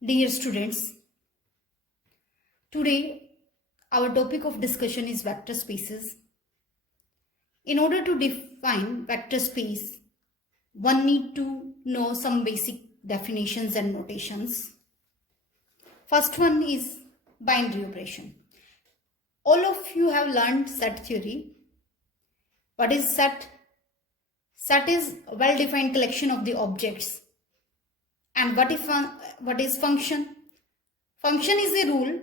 Dear students, today our topic of discussion is vector spaces. In order to define vector space, one need to know some basic definitions and notations. First one is binary operation. All of you have learned set theory. What is set? Set is a well-defined collection of the objects. And what is function? Function is a rule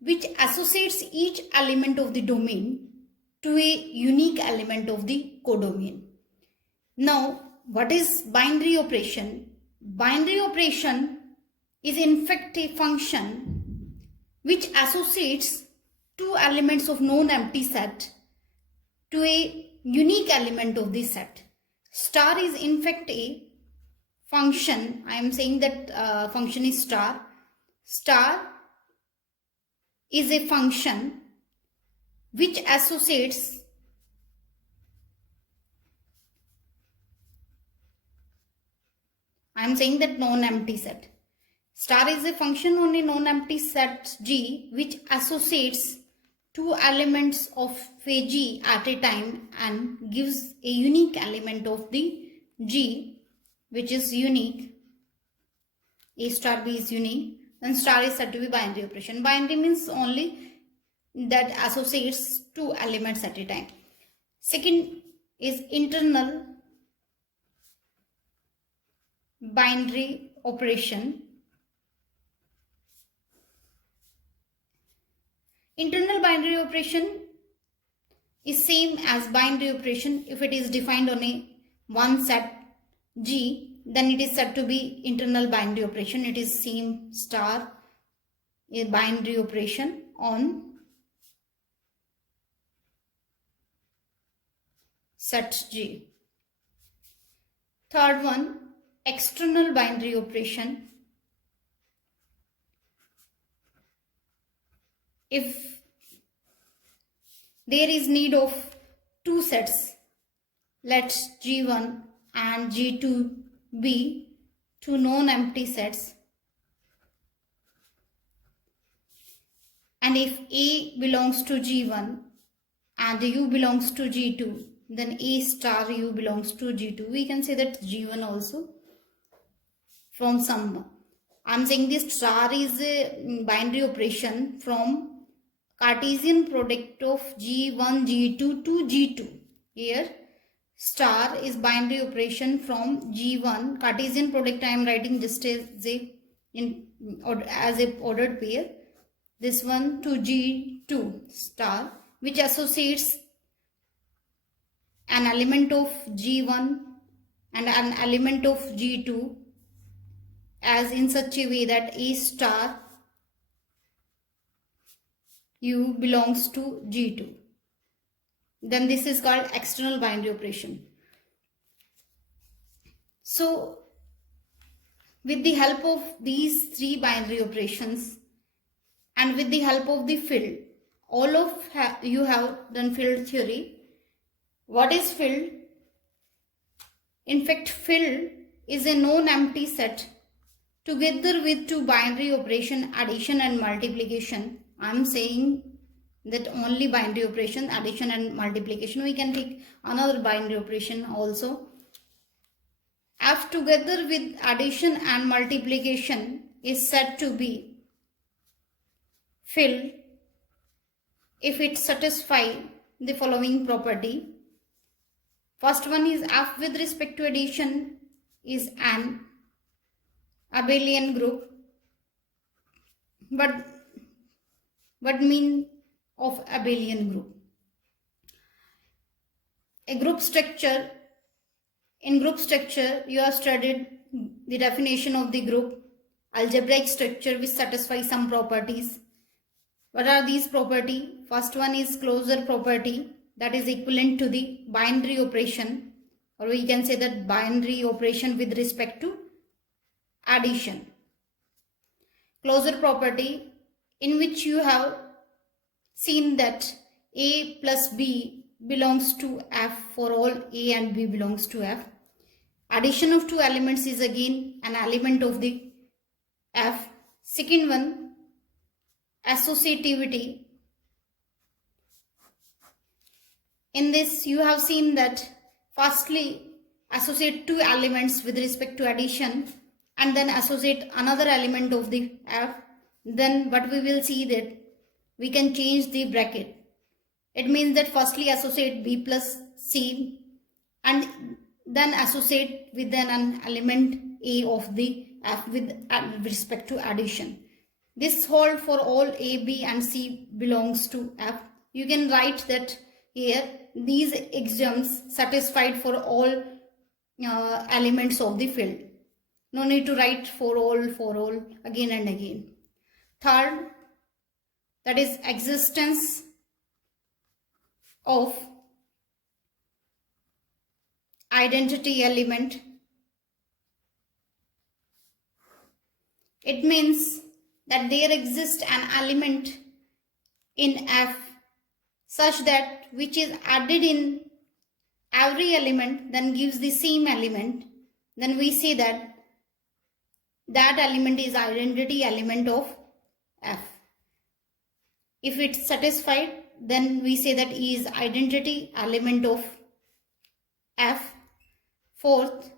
which associates each element of the domain to a unique element of the codomain. Now, what is binary operation? Binary operation is in fact a function which associates two elements of non-empty set to a unique element of the set. Star is in fact a function. I am saying that function is star. Star is a function which associates non-empty set. Star is a function on a non-empty set G which associates two elements of phase G at a time and gives a unique element of the G which is unique. A star B is unique. Then star is said to be binary operation. Binary means only that associates two elements at a time. Second is internal binary operation. Internal binary operation is same as binary operation. If it is defined on a one set G, then it is said to be internal binary operation. It is same star a binary operation on set G. Third one, external binary operation. If there is need of two sets, let G1 and G2 be two non-empty sets, and if A belongs to G1 and U belongs to G2, then A star U belongs to G2. We can say that G1 also from some. I am saying this star is a binary operation from Cartesian product of G1, G2 to G2. Here star is binary operation from G1, Cartesian product I am writing just as a ordered pair, this one to G2 star, which associates an element of G1 and an element of G2 as in such a way that A star U belongs to G2. Then this is called external binary operation. So with the help of these three binary operations and with the help of the field, all of you have done field theory. What is field? In fact, field is a non-empty set together with two binary operation, addition and multiplication. I am saying that only binary operation, addition and multiplication. We can take another binary operation also. F together with addition and multiplication is said to be field if it satisfies the following property. First one is F with respect to addition is an abelian group. But what mean of abelian group? A group structure. In group structure, you have studied the definition of the group, algebraic structure which satisfies some properties. What are these properties? First one is closure property, that is equivalent to the binary operation, or we can say that binary operation with respect to addition. Closure property in which you have seen that A plus B belongs to F for all A and B belongs to F. Addition of two elements is again an element of the F. Second one, associativity. In this you have seen that firstly associate two elements with respect to addition and then associate another element of the f. Then what we will see that we can change the bracket. It means that firstly associate b plus c and then associate with an element a of the f with respect to addition. This holds for all a, b and c belongs to f. You can write that here these axioms satisfied for all elements of the field. No need to write for all again and again. Third, that is existence of identity element. It means that there exists an element in f such that which is added in every element then gives the same element. Then we say that that element is identity element of f. If it's satisfied, then we say that E is identity element of f. Fourth,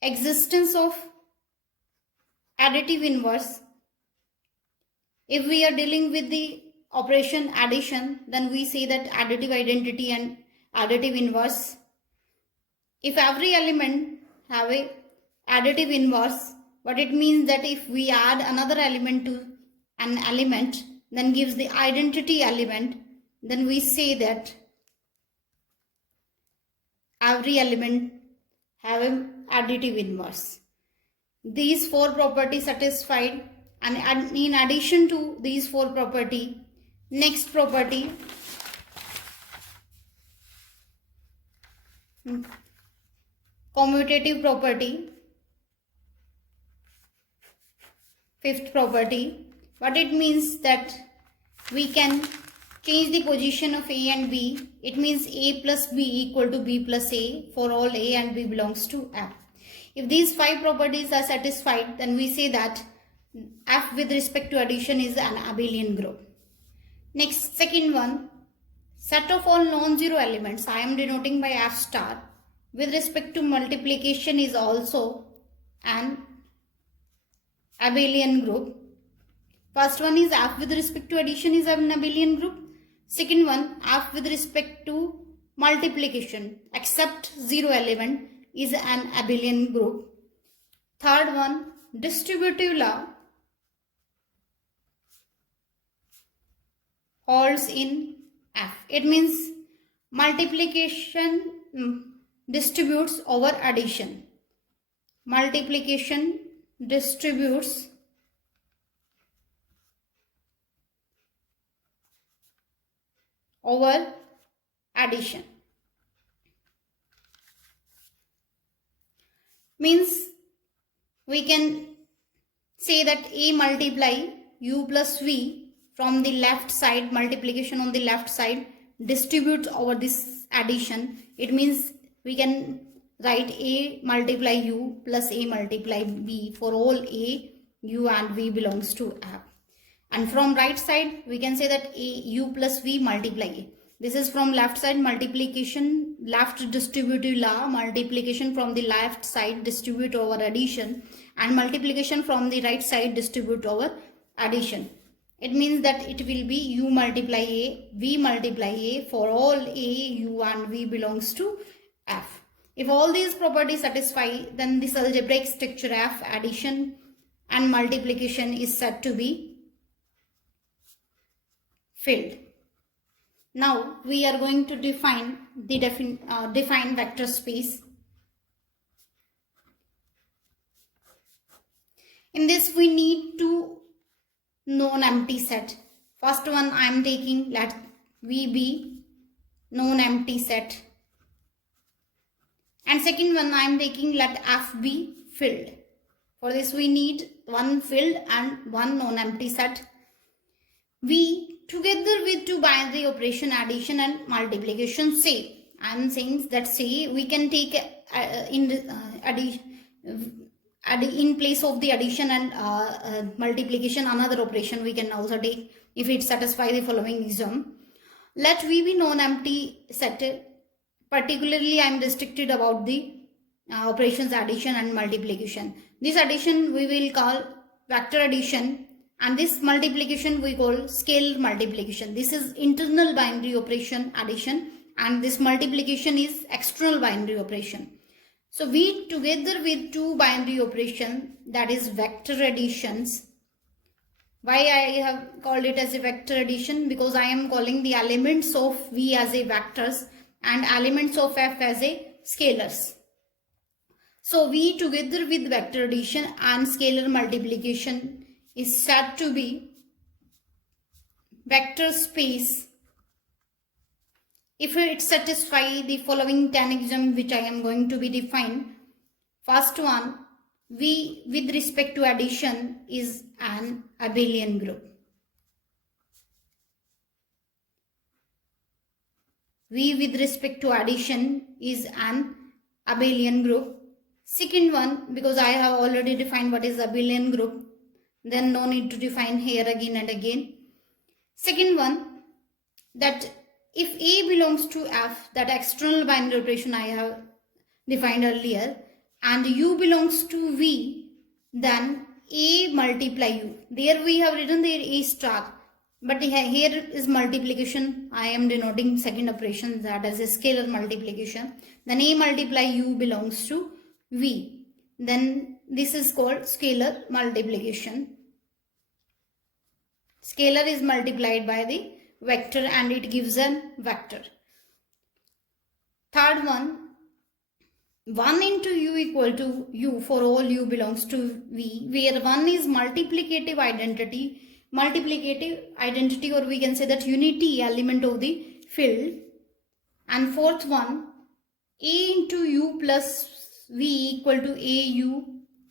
existence of additive inverse. If we are dealing with the operation addition, then we say that additive identity and additive inverse. If every element have a additive inverse, what it means that if we add another element to an element then gives the identity element, then we say that every element have an additive inverse. These four properties satisfied, and in addition to these four property, next property commutative property. Fifth property, what it means that we can change the position of A and B. It means A plus B equal to B plus A for all A and B belongs to F. If these five properties are satisfied, then we say that F with respect to addition is an abelian group. Next, second one, set of all non-zero elements, I am denoting by F star, with respect to multiplication is also an abelian group. First one is F with respect to addition is an abelian group. Second one, F with respect to multiplication except zero element is an abelian group. Third one, distributive law holds in F. It means multiplication distributes over addition. Multiplication distributes over addition. Means we can say that A multiply U plus V from the left side, multiplication on the left side distributes over this addition. It means we can write A multiply U plus A multiply B for all A, U and V belongs to F. And from right side we can say that A, U plus V multiply A. This is from left side multiplication, left distributive law, multiplication from the left side distribute over addition, and multiplication from the right side distribute over addition. It means that it will be U multiply A, V multiply A for all A, U and V belongs to F. If all these properties satisfy, then this algebraic structure F, addition and multiplication, is said to be filled. Now we are going to define the define vector space. In this we need two non-empty set. First one I am taking, let V be non-empty set, and second one I am taking, let F be filled. For this we need one filled and one non-empty set. We together with two binary operation addition and multiplication say, I am saying that say we can take addition in place of the addition and multiplication, another operation we can also take if it satisfies the following axiom. Let V be non-empty set. Particularly, I am restricted about the operations addition and multiplication. This addition we will call vector addition, and this multiplication we call scalar multiplication. This is internal binary operation addition, and this multiplication is external binary operation. So we together with two binary operation, that is vector additions. Why I have called it as a vector addition? Because I am calling the elements of V as a vectors and elements of F as a scalars. So V together with vector addition and scalar multiplication is said to be vector space if it satisfies the following 10 axioms which I am going to be define. First one, V with respect to addition is an abelian group. V with respect to addition is an abelian group. Second one, because I have already defined what is abelian group, then no need to define here again and again. Second one, that if A belongs to F, that external binary operation I have defined earlier, and U belongs to V, then A multiply U. There we have written there A star, but here is multiplication. I am denoting second operation, that as a scalar multiplication. Then A multiply U belongs to V. Then this is called scalar multiplication. Scalar is multiplied by the vector and it gives a vector. Third one, 1 into U equal to U for all U belongs to V, where 1 is multiplicative identity, or we can say that unity element of the field. And fourth one, A into U plus V equal to AU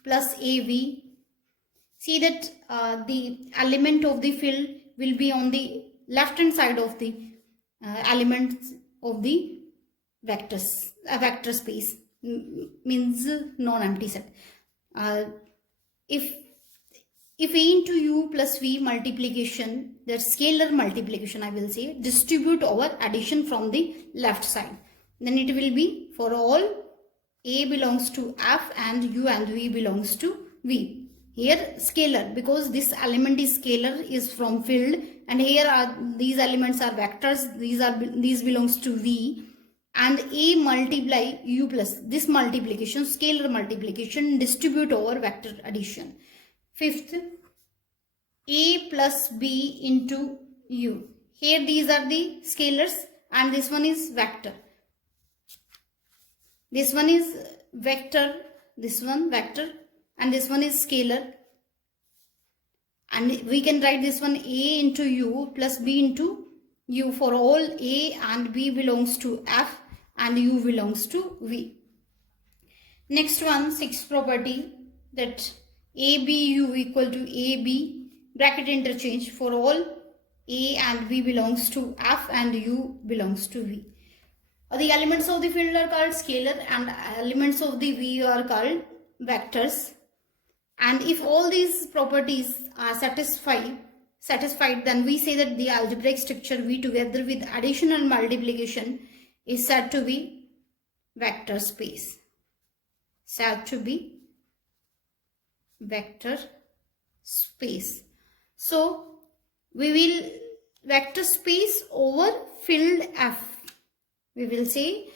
plus AV. See that the element of the field will be on the left hand side of the elements of the vectors. A vector space means non-empty set. If A into U plus V multiplication, that scalar multiplication I will say, distribute over addition from the left side, then it will be for all A belongs to F and U and V belongs to V. Here scalar, because this element is scalar, is from field, and here are these elements are vectors. These belongs to V, and A multiply U plus this multiplication, scalar multiplication, distribute over vector addition. Fifth, A plus B into U. Here these are the scalars and this one is vector. This one is vector, this one vector, and this one is scalar. And we can write this one A into U plus B into U for all A and B belongs to F and U belongs to V. Next one, sixth property, that ABU equal to AB bracket interchange for all A and B belongs to F and U belongs to V. The elements of the field are called scalar and elements of the V are called vectors. And if all these properties are satisfied, then we say that the algebraic structure V together with addition and multiplication is said to be vector space. Said to be vector space. So we will vector space over field F. We will say,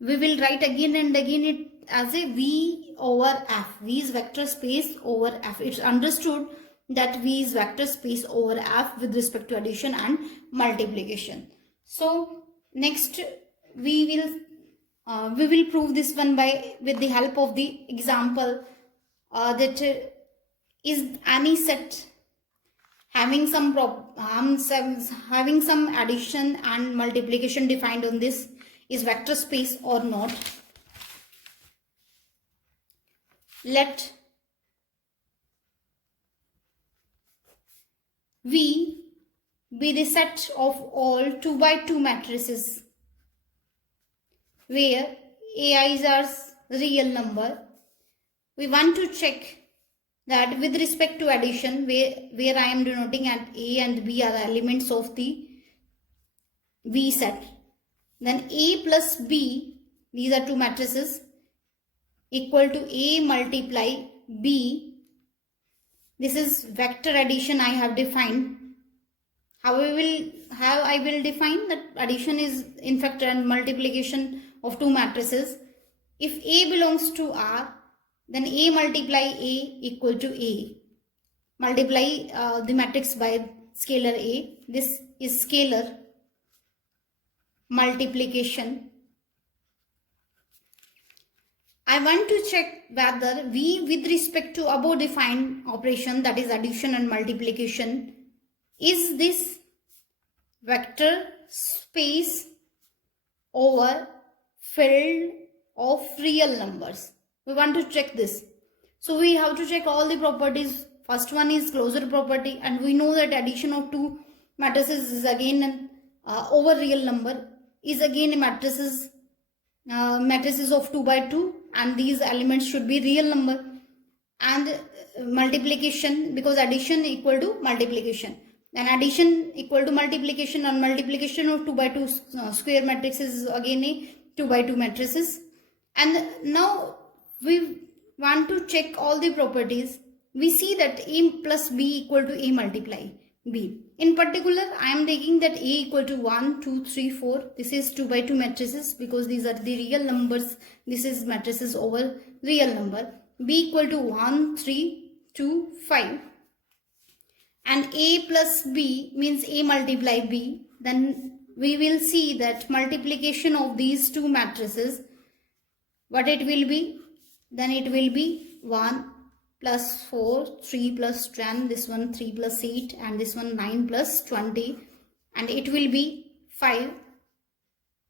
we will write again and again it as a V over F. V is vector space over F. It's understood that V is vector space over F with respect to addition and multiplication. So next we will prove this one with the help of the example that is any set having some addition and multiplication defined on this is vector space or not. Let V be the set of all 2 by 2 matrices where AIs are real number, we want to check that with respect to addition, where I am denoting at A and B are the elements of the B set, then A plus B, these are two matrices, equal to A multiply B. This is vector addition I have defined. How I will define that addition is in fact a multiplication of two matrices. If A belongs to R, then A multiply A equal to A. Multiply the matrix by scalar A. This is scalar multiplication. I want to check whether V with respect to above defined operation, that is addition and multiplication, is this vector space over field of real numbers. We want to check this. So we have to check all the properties. First one is closure property, and we know that addition of two matrices is again an over real number, is again a matrices of 2 by 2, and these elements should be real number. And multiplication, because addition equal to multiplication, then addition equal to multiplication, and multiplication of 2 by 2 square matrix is again a 2 by 2 matrices. And now we want to check all the properties. We see that A plus B equal to A multiply B. In particular, I am taking that A equal to 1, 2, 3, 4. This is 2 by 2 matrices because these are the real numbers. This is matrices over real number. B equal to 1, 3, 2, 5. And A plus B means A multiply B. Then we will see that multiplication of these two matrices, what it will be? Then it will be 1 plus 4, 3 plus 10, this one 3 plus 8, and this one 9 plus 20, and it will be 5,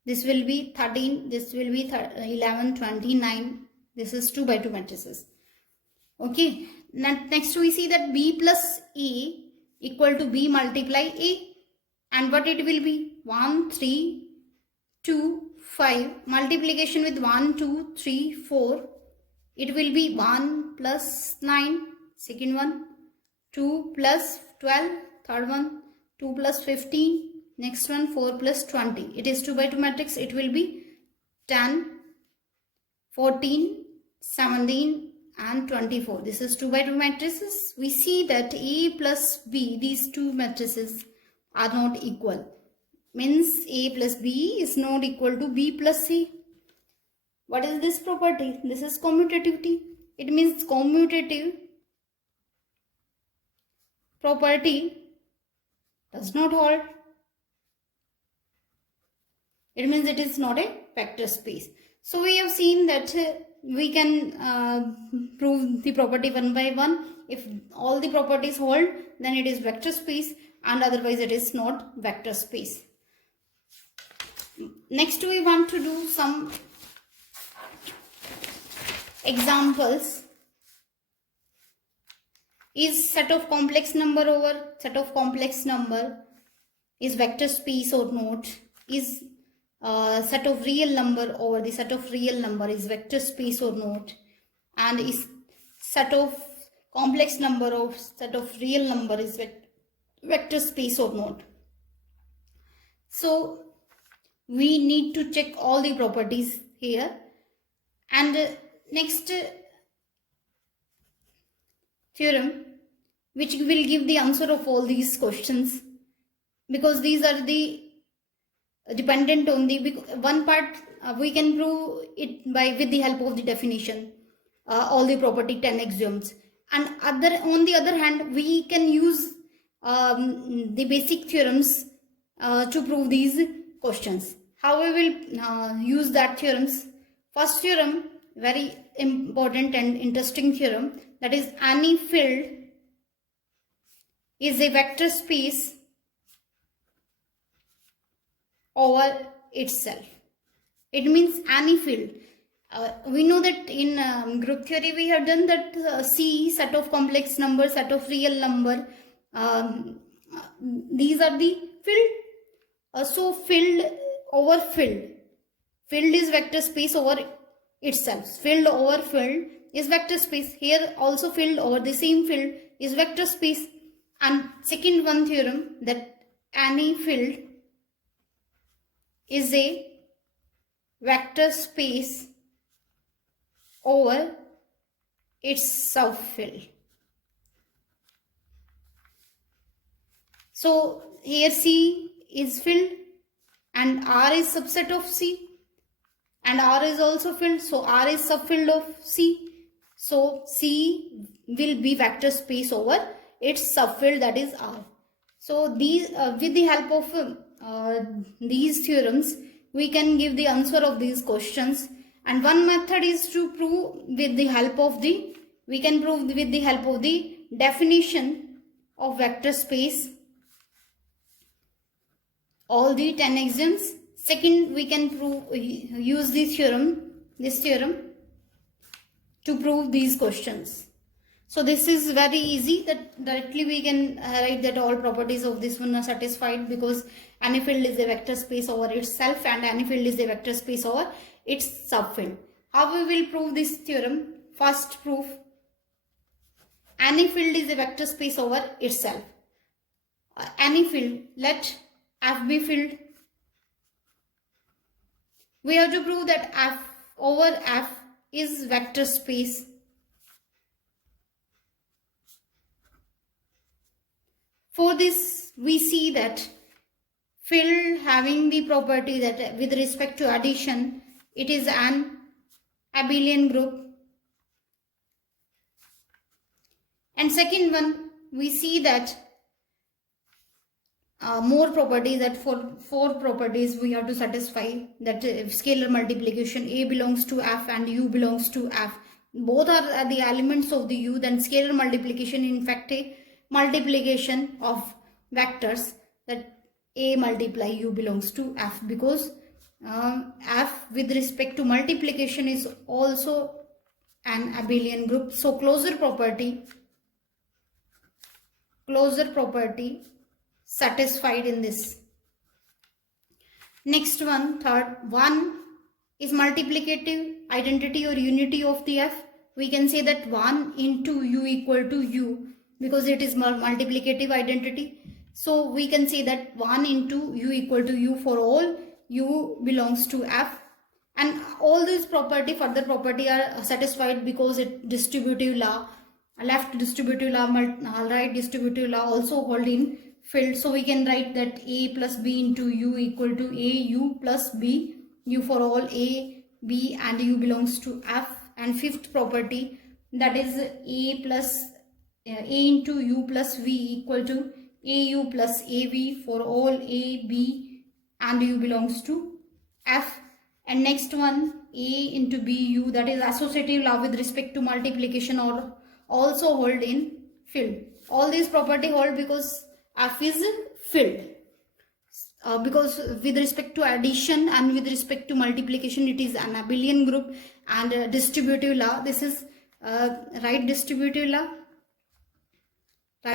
this will be 13, this will be 11, 29, this is 2 by 2 matrices. Okay, next we see that B plus A equal to B multiply A, and what it will be? 1, 3, 2, 5, multiplication with 1, 2, 3, 4, it will be 1 plus 9, second one, 2 plus 12, third one, 2 plus 15, next one 4 plus 20. It is 2 by 2 matrix. It will be 10, 14, 17 and 24. This is 2 by 2 matrices. We see that A plus B, these two matrices are not equal. Means A plus B is not equal to B plus C. What is this property? This is commutativity. It means commutative property does not hold. It means it is not a vector space. So we have seen that we can prove the property one by one. If all the properties hold, then it is vector space, and otherwise it is not vector space. Next we want to do some examples. Is set of complex number over set of complex number is vector space or not? Is set of real number over the set of real number is vector space or not? And is set of complex number of set of real number is vector space or not? So we need to check all the properties here. And next theorem which will give the answer of all these questions, because these are the dependent on the one part. We can prove it by with the help of the definition, all the property 10 axioms, and on the other hand we can use the basic theorems to prove these questions. How we will use that theorems? First theorem, very important and interesting theorem, that is any field is a vector space over itself. It means any field. We know that in group theory we have done that C, set of complex number, set of real number, these are the field. So field over field. Field is vector space over itself. Field over field. is vector space. Here also field over the same field is vector space. And second one theorem, that any field is a vector space over its subfield. So here C is field and R is subset of C, and R is also field, so R is subfield of C. So C will be vector space over its subfield, that is R. So these with the help of these theorems, we can give the answer of these questions. And one method is to prove with the help of the, we can prove with the help of the definition of vector space all the 10 axioms. Second, we can use this theorem to prove these questions. So this is very easy, that directly we can write that all properties of this one are satisfied, because any field is a vector space over itself and any field is a vector space over its subfield. How we will prove this theorem? First proof, any field is a vector space over itself. Any field, let F be field. We have to prove that F over F is vector space. For this, we see that field having the property that with respect to addition, it is an abelian group. And second one, we see that more properties, that for 4 properties we have to satisfy, that scalar multiplication A belongs to F and U belongs to F. Both are the elements of the U. Then scalar multiplication, in fact, a multiplication of vectors, that A multiply U belongs to F, because F with respect to multiplication is also an abelian group. So closure property satisfied in this. Next one, third one is multiplicative identity or unity of the F. We can say that 1 into U equal to U, because it is multiplicative identity. So we can say that 1 into U equal to U for all U belongs to F. And all these further property are satisfied because it distributive law, left distributive law, right distributive law also hold in field. So we can write that A plus B into U equal to A U plus B, U for all A, B and U belongs to F. And fifth property, that is A into U plus V equal to AU plus AV for all A, B and U belongs to F. And next one, A into BU, that is associative law with respect to multiplication, or also hold in field. All these property hold because F is filled. Because with respect to addition and with respect to multiplication, it is an abelian group. And distributive law, this is right distributive law. Right.